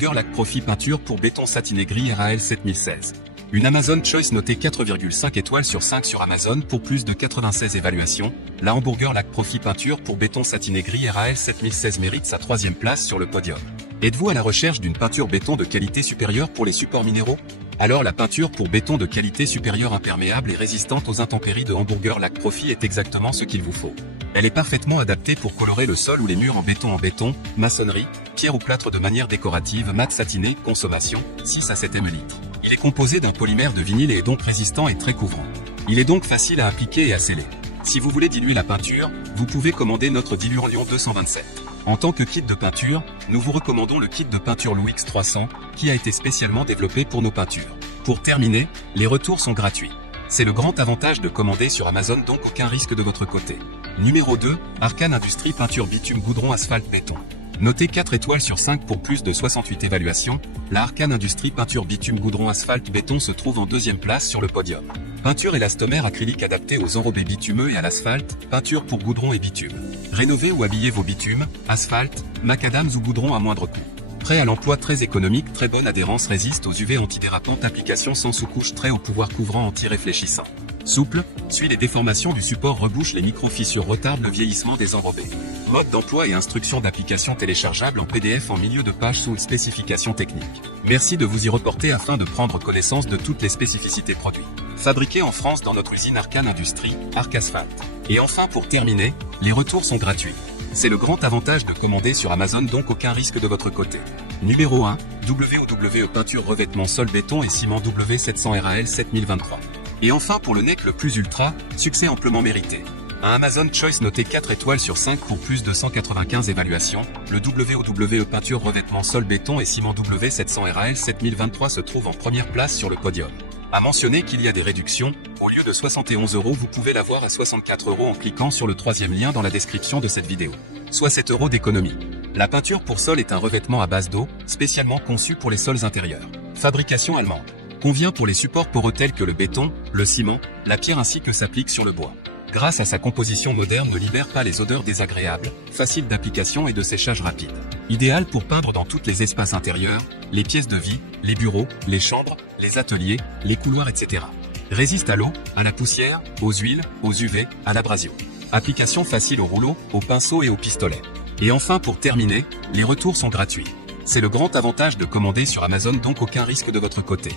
Hamburger Lac Profi peinture pour béton satiné gris RAL 7016. Une Amazon Choice notée 4,5 étoiles sur 5 sur Amazon pour plus de 96 évaluations. La Hamburger Lac Profi peinture pour béton satiné gris RAL 7016 mérite sa 3e place sur le podium. Êtes-vous à la recherche d'une peinture béton de qualité supérieure pour les supports minéraux? Alors la peinture pour béton de qualité supérieure imperméable et résistante aux intempéries de Hamburger Lac Profi est exactement ce qu'il vous faut. Elle est parfaitement adaptée pour colorer le sol ou les murs en béton, maçonnerie, pierre ou plâtre de manière décorative, mat satiné, consommation, 6 à 7 ml. Il est composé d'un polymère de vinyle et est donc résistant et très couvrant. Il est donc facile à appliquer et à sceller. Si vous voulez diluer la peinture, vous pouvez commander notre diluant Lyon 227. En tant que kit de peinture, nous vous recommandons le kit de peinture Louix 300, qui a été spécialement développé pour nos peintures. Pour terminer, les retours sont gratuits. C'est le grand avantage de commander sur Amazon, donc aucun risque de votre côté. Numéro 2, Arcane Industrie peinture bitume goudron asphalte béton. Notée 4 étoiles sur 5 pour plus de 68 évaluations, la Arcane Industrie peinture bitume goudron asphalte béton se trouve en 2e place sur le podium. Peinture élastomère acrylique adaptée aux enrobés bitumeux et à l'asphalte, peinture pour goudron et bitume. Rénovez ou habillez vos bitumes, asphalte, macadams ou goudron à moindre coût. Prêt à l'emploi, très économique, très bonne adhérence, résiste aux UV antidérapantes, application sans sous-couche, très haut pouvoir couvrant anti-réfléchissant. Souple, suit les déformations du support, rebouche les micro-fissures, retarde le vieillissement des enrobés. Mode d'emploi et instructions d'application téléchargeables en PDF en milieu de page sous spécifications techniques. Merci de vous y reporter afin de prendre connaissance de toutes les spécificités produits. Fabriqué en France dans notre usine Arcane Industrie, Arc Asphalt. Et enfin pour terminer, les retours sont gratuits. C'est le grand avantage de commander sur Amazon, donc aucun risque de votre côté. Numéro 1, WOWE peinture revêtement sol béton et ciment W700 RAL 7023. Et enfin pour le NEC le plus ultra, succès amplement mérité. Un Amazon Choice noté 4 étoiles sur 5 pour plus de 195 évaluations, le WOWE peinture revêtement sol béton et ciment W700 RAL 7023 se trouve en première place sur le podium. À mentionner qu'il y a des réductions, au lieu de 71 €, vous pouvez l'avoir à 64 € en cliquant sur le 3e lien dans la description de cette vidéo. Soit 7 € d'économie. La peinture pour sol est un revêtement à base d'eau, spécialement conçu pour les sols intérieurs. Fabrication allemande. Convient pour les supports poreux tels que le béton, le ciment, la pierre ainsi que s'applique sur le bois. Grâce à sa composition moderne, ne libère pas les odeurs désagréables, facile d'application et de séchage rapide. Idéal pour peindre dans tous les espaces intérieurs, les pièces de vie, les bureaux, les chambres, les ateliers, les couloirs, etc. Résiste à l'eau, à la poussière, aux huiles, aux UV, à l'abrasion. Application facile au rouleau, au pinceau et au pistolet. Et enfin pour terminer, les retours sont gratuits. C'est le grand avantage de commander sur Amazon, donc aucun risque de votre côté.